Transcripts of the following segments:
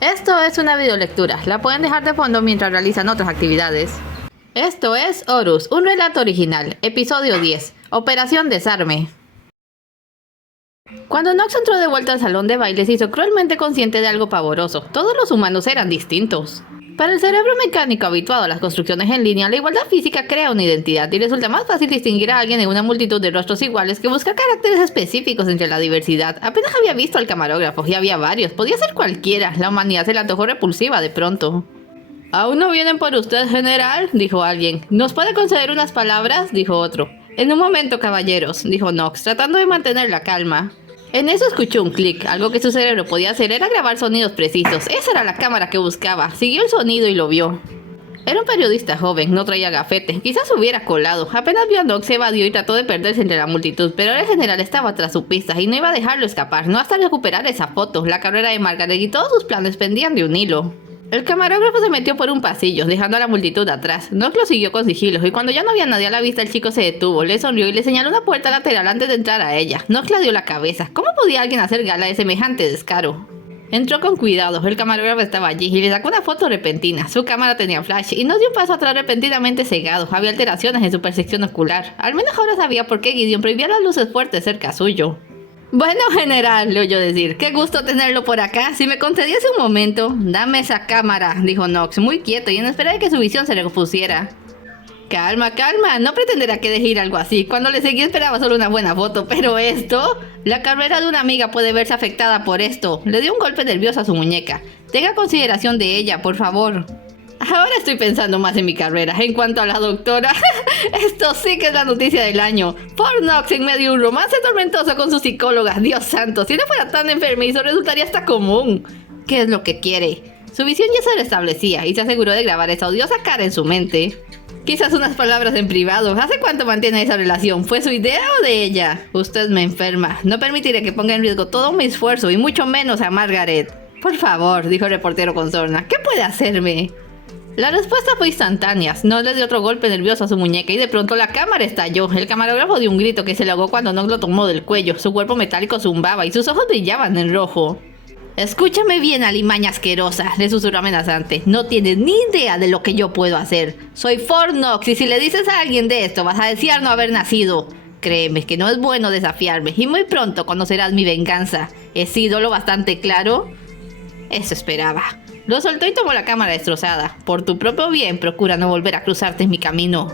Esto es una videolectura, la pueden dejar de fondo mientras realizan otras actividades. Esto es Horus, un relato original, episodio 10, Operación Desarme. Cuando Nox entró de vuelta al salón de baile, se hizo cruelmente consciente de algo pavoroso. Todos los humanos eran distintos. Para el cerebro mecánico habituado a las construcciones en línea, la igualdad física crea una identidad y resulta más fácil distinguir a alguien en una multitud de rostros iguales que buscar caracteres específicos entre la diversidad. Apenas había visto al camarógrafo y había varios, podía ser cualquiera. La humanidad se le antojó repulsiva de pronto. «¿Aún no vienen por usted, general?», dijo alguien. «¿Nos puede conceder unas palabras?», dijo otro. «En un momento, caballeros», dijo Nox, tratando de mantener la calma. En eso escuchó un clic. Algo que su cerebro podía hacer era grabar sonidos precisos. Esa era la cámara que buscaba. Siguió el sonido y lo vio. Era un periodista joven, no traía gafete. Quizás hubiera colado. Apenas vio a Nox, se evadió y trató de perderse entre la multitud. Pero el general estaba tras su pista y no iba a dejarlo escapar, no hasta recuperar esa foto. La carrera de Margaret y todos sus planes pendían de un hilo. El camarógrafo se metió por un pasillo, dejando a la multitud atrás. Nox lo siguió con sigilo, y cuando ya no había nadie a la vista, el chico se detuvo, le sonrió y le señaló una puerta lateral antes de entrar a ella. Nox le dio la cabeza. ¿Cómo podía alguien hacer gala de semejante descaro? Entró con cuidado, el camarógrafo estaba allí y le sacó una foto repentina. Su cámara tenía flash y no dio un paso atrás repentinamente cegado. Había alteraciones en su percepción ocular. Al menos ahora sabía por qué Gideon prohibía las luces fuertes cerca suyo. «Bueno, general», le oyó decir, «qué gusto tenerlo por acá. Si me concediese un momento». «Dame esa cámara», dijo Nox, muy quieto y en espera de que su visión se repusiera. «Calma, calma, no pretenderá que deje ir algo así. Cuando le seguí esperaba solo una buena foto, pero esto... La carrera de una amiga puede verse afectada por esto». Le dio un golpe nervioso a su muñeca. «Tenga consideración de ella, por favor». «Ahora estoy pensando más en mi carrera. En cuanto a la doctora, esto sí que es la noticia del año. Por Nox en medio de un romance tormentoso con su psicóloga. Dios santo, si no fuera tan enfermizo resultaría hasta común». ¿Qué es lo que quiere? Su visión ya se restablecía y se aseguró de grabar esa odiosa cara en su mente. «Quizás unas palabras en privado. ¿Hace cuánto mantiene esa relación? ¿Fue su idea o de ella?» «Usted me enferma. No permitiré que ponga en riesgo todo mi esfuerzo y mucho menos a Margaret». «Por favor», dijo el reportero con sorna, «¿qué puede hacerme?» La respuesta fue instantánea. No le dio otro golpe nervioso a su muñeca y de pronto la cámara estalló. El camarógrafo dio un grito que se le ahogó cuando Nox lo tomó del cuello. Su cuerpo metálico zumbaba y sus ojos brillaban en rojo. «Escúchame bien, alimaña asquerosa», le susurró amenazante. «No tienes ni idea de lo que yo puedo hacer. Soy Fort Knox y si le dices a alguien de esto vas a desear no haber nacido. Créeme que no es bueno desafiarme y muy pronto conocerás mi venganza. ¿He sido lo bastante claro?» Eso esperaba. Lo soltó y tomó la cámara destrozada. «Por tu propio bien, procura no volver a cruzarte en mi camino».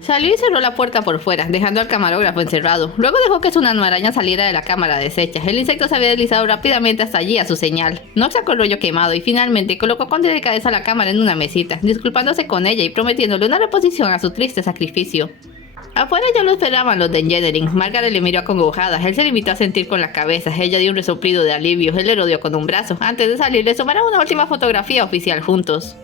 Salió y cerró la puerta por fuera, dejando al camarógrafo encerrado. Luego dejó que su nanoaraña saliera de la cámara deshecha. El insecto se había deslizado rápidamente hasta allí a su señal. Nox sacó el rollo quemado y finalmente colocó con delicadeza la cámara en una mesita, disculpándose con ella y prometiéndole una reposición a su triste sacrificio. Afuera ya lo esperaban los de Engineering. Margaret le miró acongojada. Él se limitó a sentir con la cabeza. Ella dio un resoplido de alivio. Él le rodeó con un brazo. Antes de salir, le tomaron una última fotografía oficial juntos.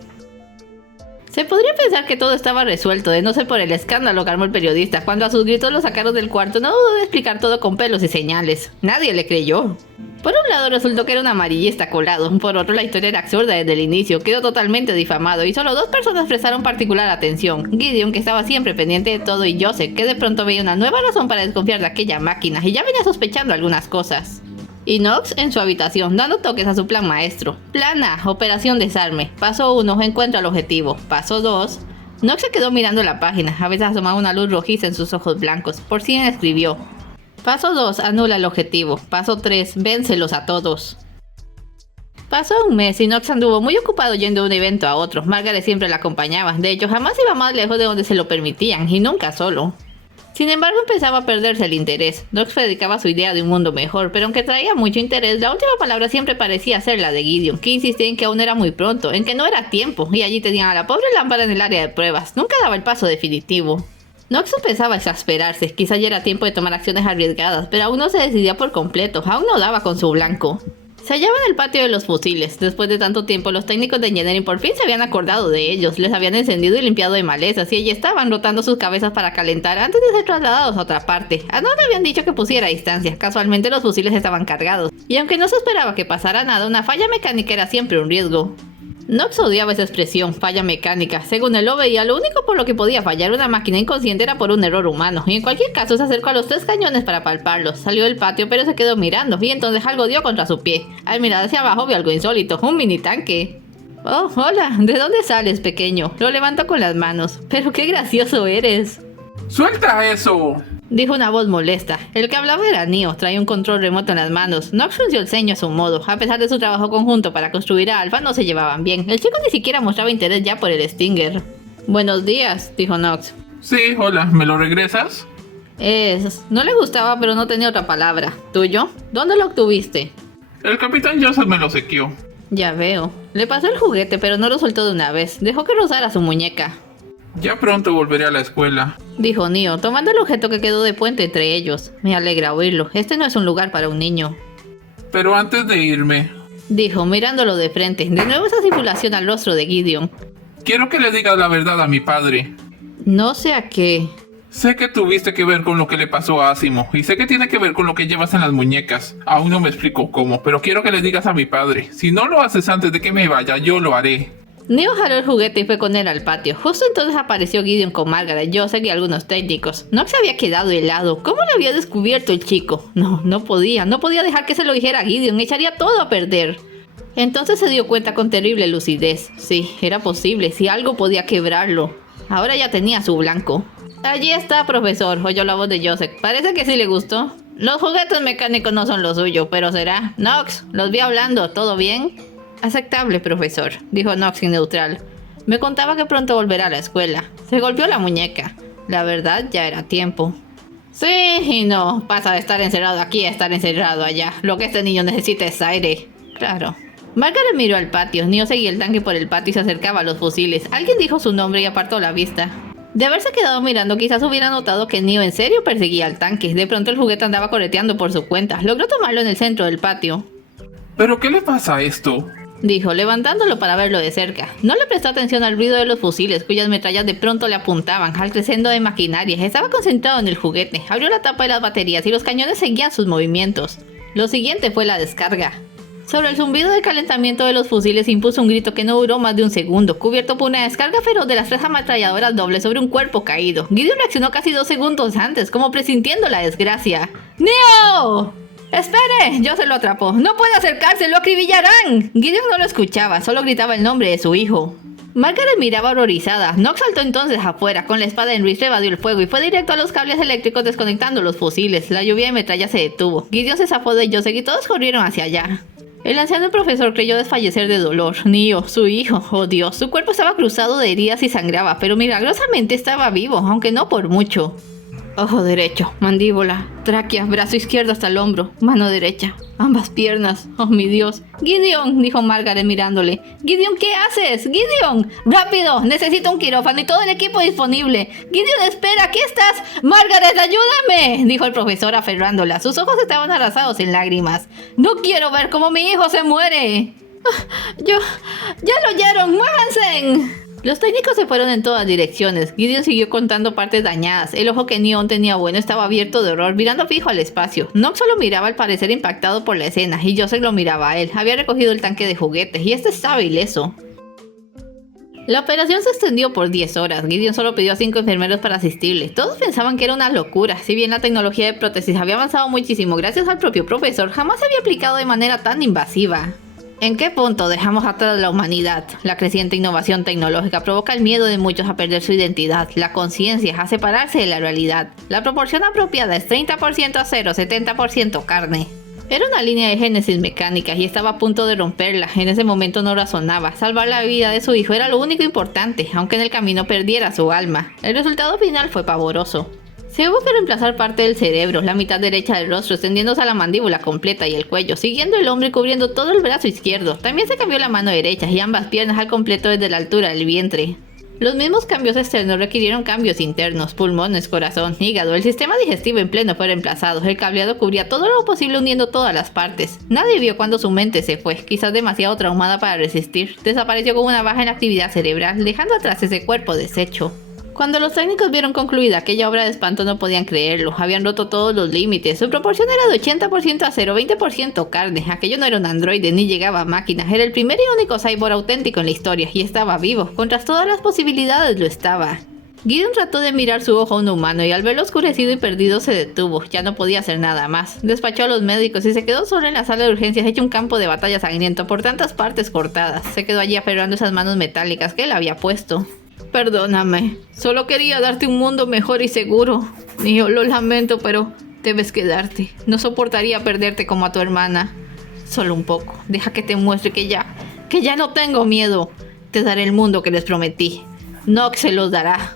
Se podría pensar que todo estaba resuelto, de no ser por el escándalo que armó el periodista. Cuando a sus gritos lo sacaron del cuarto, no dudó de explicar todo con pelos y señales. Nadie le creyó. Por un lado resultó que era un amarillista colado, por otro la historia era absurda desde el inicio, quedó totalmente difamado y solo dos personas prestaron particular atención. Gideon, que estaba siempre pendiente de todo, y Joseph, que de pronto veía una nueva razón para desconfiar de aquella máquina y ya venía sospechando algunas cosas. Y Nox en su habitación, dando toques a su plan maestro. Plan A, Operación Desarme. Paso 1, encuentra el objetivo. Paso 2... Nox se quedó mirando la página, a veces asomaba una luz rojiza en sus ojos blancos. Por fin escribió. Paso 2, anula el objetivo. Paso 3, vénselos a todos. Pasó un mes y Nox anduvo muy ocupado yendo de un evento a otro. Margaret siempre la acompañaba, de hecho jamás iba más lejos de donde se lo permitían, y nunca solo. Sin embargo, empezaba a perderse el interés. Nox predicaba su idea de un mundo mejor, pero aunque traía mucho interés, la última palabra siempre parecía ser la de Gideon, que insistía en que aún era muy pronto, en que no era tiempo, y allí tenían a la pobre lámpara en el área de pruebas. Nunca daba el paso definitivo. Nox empezaba a exasperarse, quizá ya era tiempo de tomar acciones arriesgadas, pero aún no se decidía por completo, aún no daba con su blanco. Se hallaba en el patio de los fusiles. Después de tanto tiempo, los técnicos de Engineering por fin se habían acordado de ellos, les habían encendido y limpiado de malezas, y allí estaban rotando sus cabezas para calentar antes de ser trasladados a otra parte. A Nox le habían dicho que pusiera distancia, casualmente los fusiles estaban cargados, y aunque no se esperaba que pasara nada, una falla mecánica era siempre un riesgo. Nox odiaba esa expresión, falla mecánica. Según él lo veía, lo único por lo que podía fallar una máquina inconsciente era por un error humano, y en cualquier caso se acercó a los 3 cañones para palparlos. Salió del patio pero se quedó mirando, y entonces algo dio contra su pie. Al mirar hacia abajo vio algo insólito, un mini tanque. Oh, hola, ¿de dónde sales, pequeño? Lo levantó con las manos. Pero qué gracioso eres, ¡Suelta eso! dijo una voz molesta. El que hablaba era Neo, traía un control remoto en las manos. Nox frunció el ceño a su modo. A pesar de su trabajo conjunto para construir a Alpha, no se llevaban bien. El chico ni siquiera mostraba interés ya por el Stinger. Buenos días, dijo Nox. Sí, hola, ¿me lo regresas? No le gustaba, pero no tenía otra palabra. ¿Tuyo? ¿Dónde lo obtuviste? El capitán Joseph me lo obsequió. Ya veo. Le pasó el juguete, pero no lo soltó de una vez. Dejó que rozara su muñeca. Ya pronto volveré a la escuela, dijo Neo, tomando el objeto que quedó de puente entre ellos. Me alegra oírlo. Este no es un lugar para un niño, pero antes de irme, dijo, mirándolo de frente. De nuevo esa simulación al rostro de Gideon. quiero que le digas la verdad a mi padre. No sé a qué. Sé que tuviste que ver con lo que le pasó a Asimo, y sé que tiene que ver con lo que llevas en las muñecas. Aún no me explico cómo, pero quiero que le digas a mi padre. Si no lo haces antes de que me vaya, yo lo haré. Neo jaló el juguete y fue con él al patio. Justo entonces apareció Gideon con Margaret, Joseph y algunos técnicos. Nox se había quedado helado. ¿Cómo lo había descubierto el chico? No podía dejar que se lo dijera a Gideon, echaría todo a perder. Entonces se dio cuenta con terrible lucidez. Sí, era posible, si algo podía quebrarlo. Ahora ya tenía su blanco. Allí está, profesor, oyó la voz de Joseph. Parece que sí le gustó. Los juguetes mecánicos no son lo suyo, pero será. Nox, los vi hablando, ¿todo bien? Aceptable, profesor, dijo Nox neutral. Me contaba que pronto volverá a la escuela. Se golpeó la muñeca. La verdad, ya era tiempo. Sí y no. Pasa de estar encerrado aquí a estar encerrado allá. Lo que este niño necesita es aire. Claro. Margaret miró al patio. Neo seguía el tanque por el patio y se acercaba a los fusiles. Alguien dijo su nombre y apartó la vista. De haberse quedado mirando, quizás hubiera notado que Neo en serio perseguía al tanque. De pronto el juguete andaba correteando por su cuenta. Logró tomarlo en el centro del patio. ¿Pero qué le pasa a esto?, dijo, levantándolo para verlo de cerca. No le prestó atención al ruido de los fusiles, cuyas metrallas de pronto le apuntaban, al crescendo de maquinaria. Estaba concentrado en el juguete. Abrió la tapa de las baterías y los cañones seguían sus movimientos. Lo siguiente fue la descarga. Sobre el zumbido de calentamiento de los fusiles impuso un grito que no duró más de un segundo, cubierto por una descarga feroz de las 3 ametralladoras dobles sobre un cuerpo caído. Gideon reaccionó casi 2 segundos antes, como presintiendo la desgracia. ¡Neo! ¡Espere! Yo se lo atrapó. ¡No puede acercarse! ¡Lo acribillarán! Gideon no lo escuchaba, solo gritaba el nombre de su hijo. Margaret miraba horrorizada. Nox saltó entonces afuera. Con la espada en Reach evadió el fuego y fue directo a los cables eléctricos desconectando los fusiles. La lluvia de metralla se detuvo. Gideon se zafó de Joseph y todos corrieron hacia allá. El anciano profesor creyó desfallecer de dolor. Neo, su hijo, oh Dios, su cuerpo estaba cruzado de heridas y sangraba, pero milagrosamente estaba vivo, aunque no por mucho. Ojo derecho, mandíbula, tráquea, brazo izquierdo hasta el hombro, mano derecha, ambas piernas. Oh, mi Dios. Gideon, dijo Margaret mirándole. Gideon, ¿qué haces? Gideon, rápido, necesito un quirófano y todo el equipo disponible. Gideon, espera, ¿aquí estás? Margaret, ayúdame, dijo el profesor aferrándola. Sus ojos estaban arrasados en lágrimas. No quiero ver cómo mi hijo se muere. Ya lo oyeron, muévanse. Los técnicos se fueron en todas direcciones. Gideon siguió contando partes dañadas. El ojo que Neo tenía bueno estaba abierto de horror, mirando fijo al espacio. Nox solo miraba al parecer impactado por la escena, y Joseph lo miraba a él. Había recogido el tanque de juguetes, y este estaba ileso. La operación se extendió por 10 horas. Gideon solo pidió a 5 enfermeros para asistirle. Todos pensaban que era una locura. Si bien la tecnología de prótesis había avanzado muchísimo gracias al propio profesor, jamás se había aplicado de manera tan invasiva. ¿En qué punto dejamos atrás a la humanidad? La creciente innovación tecnológica provoca el miedo de muchos a perder su identidad, la conciencia a separarse de la realidad. La proporción apropiada es 30% acero, 70% carne. Era una línea de génesis mecánica y estaba a punto de romperla. En ese momento no razonaba. Salvar la vida de su hijo era lo único importante, aunque en el camino perdiera su alma. El resultado final fue pavoroso. Se hubo que reemplazar parte del cerebro, la mitad derecha del rostro, extendiéndose a la mandíbula completa y el cuello, siguiendo el hombro y cubriendo todo el brazo izquierdo. También se cambió la mano derecha y ambas piernas al completo desde la altura del vientre. Los mismos cambios externos requirieron cambios internos: pulmones, corazón, hígado. El sistema digestivo en pleno fue reemplazado. El cableado cubría todo lo posible uniendo todas las partes. Nadie vio cuando su mente se fue, quizás demasiado traumada para resistir. Desapareció con una baja en la actividad cerebral, dejando atrás ese cuerpo deshecho. Cuando los técnicos vieron concluida aquella obra de espanto no podían creerlo, habían roto todos los límites, su proporción era de 80% acero, 20% carne, aquello no era un androide ni llegaba a máquinas, era el primer y único cyborg auténtico en la historia y estaba vivo, contra todas las posibilidades lo estaba. Gideon trató de mirar su ojo a un humano y al verlo oscurecido y perdido se detuvo, ya no podía hacer nada más, despachó a los médicos y se quedó solo en la sala de urgencias hecho un campo de batalla sangriento por tantas partes cortadas, se quedó allí aferrando esas manos metálicas que él había puesto. Perdóname, solo quería darte un mundo mejor y seguro. Yo lo lamento, pero debes quedarte. No soportaría perderte como a tu hermana. Solo un poco. Deja que te muestre que ya no tengo miedo. Te daré el mundo que les prometí. Nox se los dará.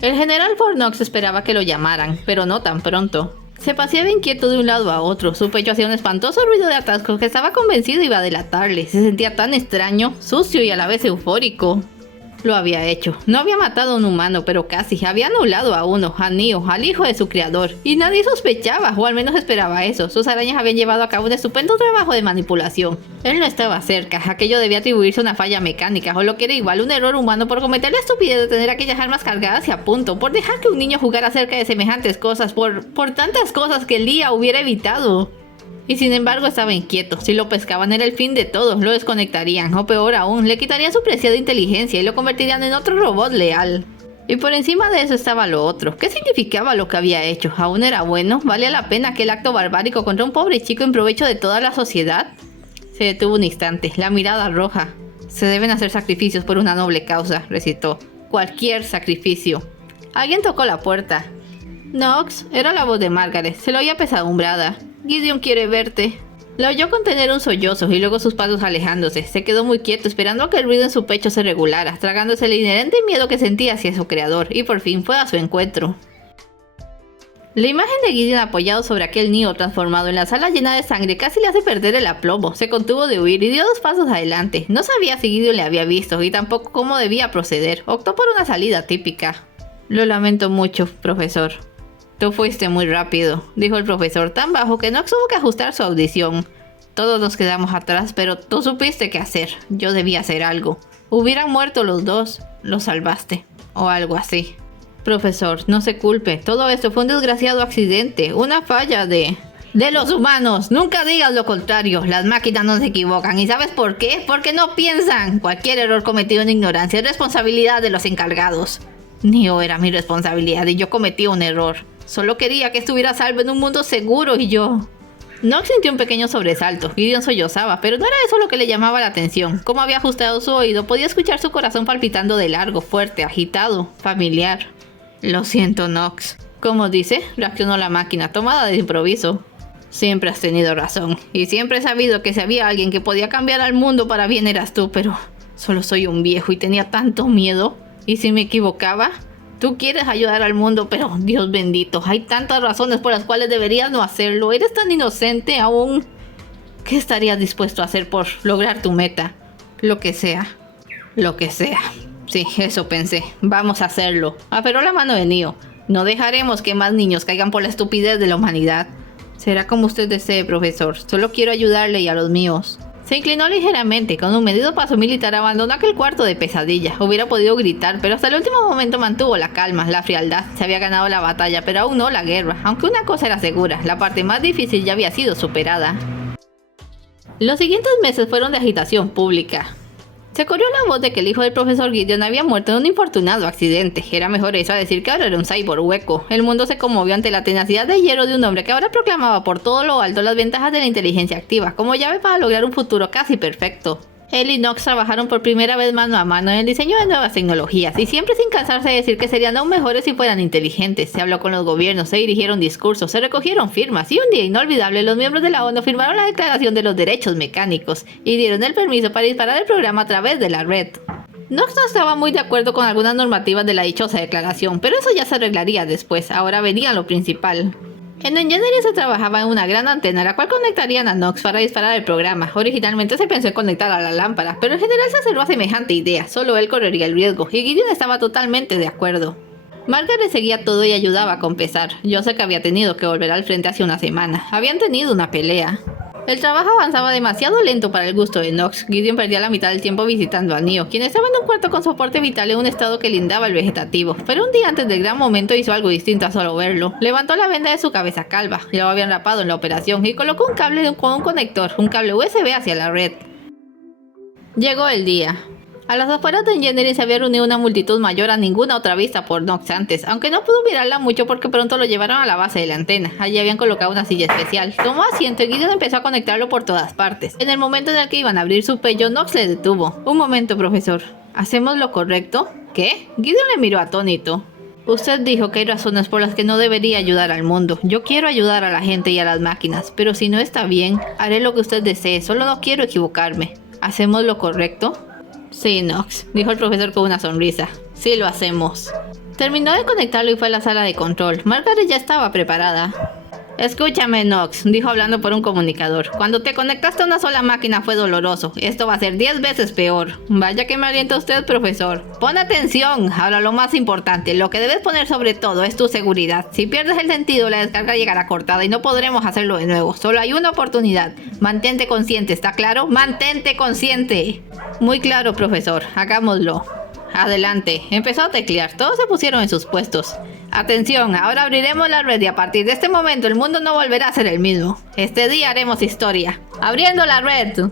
El general Fornox esperaba que lo llamaran, pero no tan pronto. Se paseaba inquieto de un lado a otro. Su pecho hacía un espantoso ruido de atasco que estaba convencido iba a delatarle. Se sentía tan extraño, sucio y a la vez eufórico. Lo había hecho. No había matado a un humano, pero casi. Había anulado a uno, a Neo, al hijo de su creador. Y nadie sospechaba, o al menos esperaba eso. Sus arañas habían llevado a cabo un estupendo trabajo de manipulación. Él no estaba cerca. Aquello debía atribuirse a una falla mecánica, o lo que era igual, un error humano por cometer la estupidez de tener aquellas armas cargadas y a punto, por dejar que un niño jugara cerca de semejantes cosas, por tantas cosas que Lia hubiera evitado. Y sin embargo estaba inquieto. Si lo pescaban era el fin de todo, lo desconectarían, o peor aún, le quitarían su preciada inteligencia y lo convertirían en otro robot leal. Y por encima de eso estaba lo otro. ¿Qué significaba lo que había hecho? ¿Aún era bueno? ¿Valía la pena aquel acto barbárico contra un pobre chico en provecho de toda la sociedad? Se detuvo un instante, la mirada roja. Se deben hacer sacrificios por una noble causa, recitó. Cualquier sacrificio. Alguien tocó la puerta. Nox, era la voz de Margaret, se lo oía pesadumbrada. Gideon quiere verte. La oyó contener un sollozo y luego sus pasos alejándose. Se quedó muy quieto esperando a que el ruido en su pecho se regulara, tragándose el inherente miedo que sentía hacia su creador, y por fin fue a su encuentro. La imagen de Gideon apoyado sobre aquel Neo transformado en la sala llena de sangre casi le hace perder el aplomo. Se contuvo de huir y dio 2 pasos adelante. No sabía si Gideon le había visto y tampoco cómo debía proceder. Optó por una salida típica. Lo lamento mucho, profesor. Tú fuiste muy rápido, dijo el profesor tan bajo que Nox tuvo que ajustar su audición. Todos nos quedamos atrás, pero tú supiste qué hacer. Yo debía hacer algo. Hubieran muerto los dos. Los salvaste. O algo así. Profesor, no se culpe. Todo esto fue un desgraciado accidente. Una falla de los humanos. Nunca digas lo contrario. Las máquinas no se equivocan. ¿Y sabes por qué? Porque no piensan. Cualquier error cometido en ignorancia es responsabilidad de los encargados. Neo era mi responsabilidad y yo cometí un error. Solo quería que estuviera a salvo en un mundo seguro y yo... Nox sintió un pequeño sobresalto. Gideon sollozaba, pero no era eso lo que le llamaba la atención. Como había ajustado su oído, podía escuchar su corazón palpitando de largo, fuerte, agitado, familiar. Lo siento, Nox. ¿Cómo dice? Reaccionó la máquina, tomada de improviso. Siempre has tenido razón. Y siempre he sabido que si había alguien que podía cambiar al mundo para bien eras tú, pero... Solo soy un viejo y tenía tanto miedo. ¿Y si me equivocaba? Tú quieres ayudar al mundo, pero Dios bendito, hay tantas razones por las cuales deberías no hacerlo. Eres tan inocente aún. ¿Qué estarías dispuesto a hacer por lograr tu meta? Lo que sea. Lo que sea. Sí, eso pensé. Vamos a hacerlo. Aferró la mano de Neo. No dejaremos que más niños caigan por la estupidez de la humanidad. Será como usted desee, profesor. Solo quiero ayudarle y a los míos. Se inclinó ligeramente, con un medido paso militar abandonó aquel cuarto de pesadilla. Hubiera podido gritar, pero hasta el último momento mantuvo la calma, la frialdad. Se había ganado la batalla, pero aún no la guerra. Aunque una cosa era segura, la parte más difícil ya había sido superada. Los siguientes meses fueron de agitación pública. Se corrió la voz de que el hijo del profesor Gideon había muerto en un infortunado accidente. Era mejor eso a decir que ahora era un cyborg hueco. El mundo se conmovió ante la tenacidad de hierro de un hombre que ahora proclamaba por todo lo alto las ventajas de la inteligencia activa como llave para lograr un futuro casi perfecto. Él y Nox trabajaron por primera vez mano a mano en el diseño de nuevas tecnologías y siempre sin cansarse de decir que serían aún mejores si fueran inteligentes. Se habló con los gobiernos, se dirigieron discursos, se recogieron firmas y un día inolvidable los miembros de la ONU firmaron la Declaración de los Derechos Mecánicos y dieron el permiso para disparar el programa a través de la red. Nox no estaba muy de acuerdo con algunas normativas de la dichosa declaración, pero eso ya se arreglaría después. Ahora venía lo principal. En Engineering se trabajaba en una gran antena, la cual conectarían a Nox para disparar el programa. Originalmente se pensó en conectar a la lámpara, pero el general se acercó a semejante idea. Solo él correría el riesgo, y Gideon estaba totalmente de acuerdo. Margaret seguía todo y ayudaba con pesar. Joseph había tenido que volver al frente hace una semana. Habían tenido una pelea. El trabajo avanzaba demasiado lento para el gusto de Nox. Gideon perdía la mitad del tiempo visitando a Neo, quien estaba en un cuarto con soporte vital en un estado que lindaba el vegetativo. Pero un día antes del gran momento hizo algo distinto a solo verlo. Levantó la venda de su cabeza calva, ya lo habían rapado en la operación, y colocó un cable con un conector, un cable USB hacia la red. Llegó el día. A las afueras de Engineering se había reunido una multitud mayor a ninguna otra vista por Nox antes, aunque no pudo mirarla mucho porque pronto lo llevaron a la base de la antena. Allí habían colocado una silla especial. Tomó asiento y Gideon empezó a conectarlo por todas partes. En el momento en el que iban a abrir su pecho, Nox le detuvo. Un momento, profesor. ¿Hacemos lo correcto? ¿Qué? Gideon le miró atónito. Usted dijo que hay razones por las que no debería ayudar al mundo. Yo quiero ayudar a la gente y a las máquinas, pero si no está bien, haré lo que usted desee, solo no quiero equivocarme. ¿Hacemos lo correcto? Sí, Nox, dijo el profesor con una sonrisa. Sí, lo hacemos. Terminó de conectarlo y fue a la sala de control. Margaret ya estaba preparada. Escúchame, Nox, dijo hablando por un comunicador. Cuando te conectaste a una sola máquina fue doloroso. Esto va a ser 10 veces peor. Vaya que me alienta usted, profesor. Pon atención. Ahora lo más importante, lo que debes poner sobre todo es tu seguridad. Si pierdes el sentido, la descarga llegará cortada y no podremos hacerlo de nuevo. Solo hay una oportunidad. Mantente consciente, ¿está claro? ¡Mantente consciente! Muy claro, profesor. Hagámoslo. Adelante. Empezó a teclear. Todos se pusieron en sus puestos. Atención, ahora abriremos la red y a partir de este momento el mundo no volverá a ser el mismo. Este día haremos historia. Abriendo la red.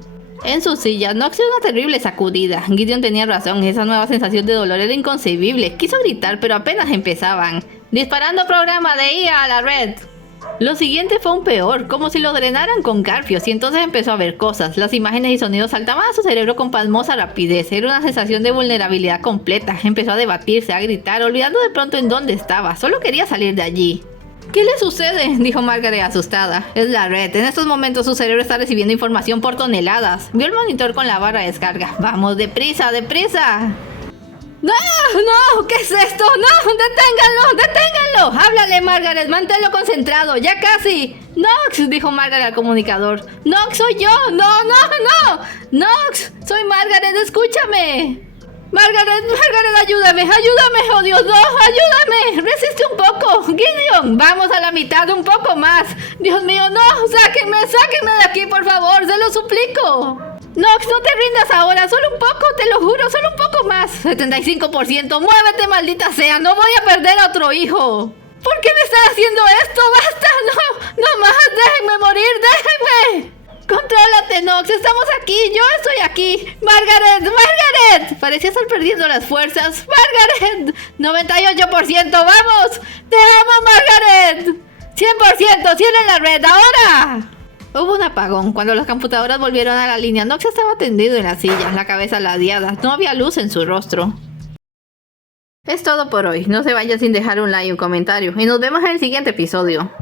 En su silla, Nox dio una terrible sacudida. Gideon tenía razón, esa nueva sensación de dolor era inconcebible. Quiso gritar, pero apenas empezaban. Disparando programa de IA a la red. Lo siguiente fue aún peor, como si lo drenaran con garfios, y entonces empezó a ver cosas. Las imágenes y sonidos saltaban a su cerebro con pasmosa rapidez. Era una sensación de vulnerabilidad completa. Empezó a debatirse, a gritar, olvidando de pronto en dónde estaba. Solo quería salir de allí. ¿Qué le sucede?, dijo Margaret asustada. Es la red. En estos momentos su cerebro está recibiendo información por toneladas. Vio el monitor con la barra de descarga. ¡Vamos, deprisa, deprisa! ¡No! ¡No! ¿Qué es esto? ¡No! ¡Deténganlo! ¡Deténganlo! ¡Háblale, Margaret! ¡Manténlo concentrado! ¡Ya casi! ¡Nox! Dijo Margaret al comunicador. ¡Nox, soy yo! ¡No, no, no! ¡Nox! ¡Soy Margaret! ¡Escúchame! Margaret, ayúdame, ayúdame, oh Dios, no, ayúdame, resiste un poco, Gideon, vamos a la mitad, un poco más, Dios mío, no, sáquenme de aquí, por favor, se lo suplico. Nox, no te rindas ahora, solo un poco, te lo juro, solo un poco más, 75%, muévete, maldita sea, no voy a perder a otro hijo. ¿Por qué me están haciendo esto? ¡Basta! ¡No más! ¡Déjenme morir! ¡Déjenme! ¡Contrólate, Nox! ¡Estamos aquí! ¡Yo estoy aquí! ¡Margaret! Parecía estar perdiendo las fuerzas. ¡Margaret! 98%, ¡vamos! ¡Te amo, Margaret! 100%, cierren la red, ¡ahora! Hubo un apagón. Cuando las computadoras volvieron a la línea, Nox estaba tendido en la silla, la cabeza ladeada. No había luz en su rostro. Es todo por hoy. No se vayan sin dejar un like y un comentario. Y nos vemos en el siguiente episodio.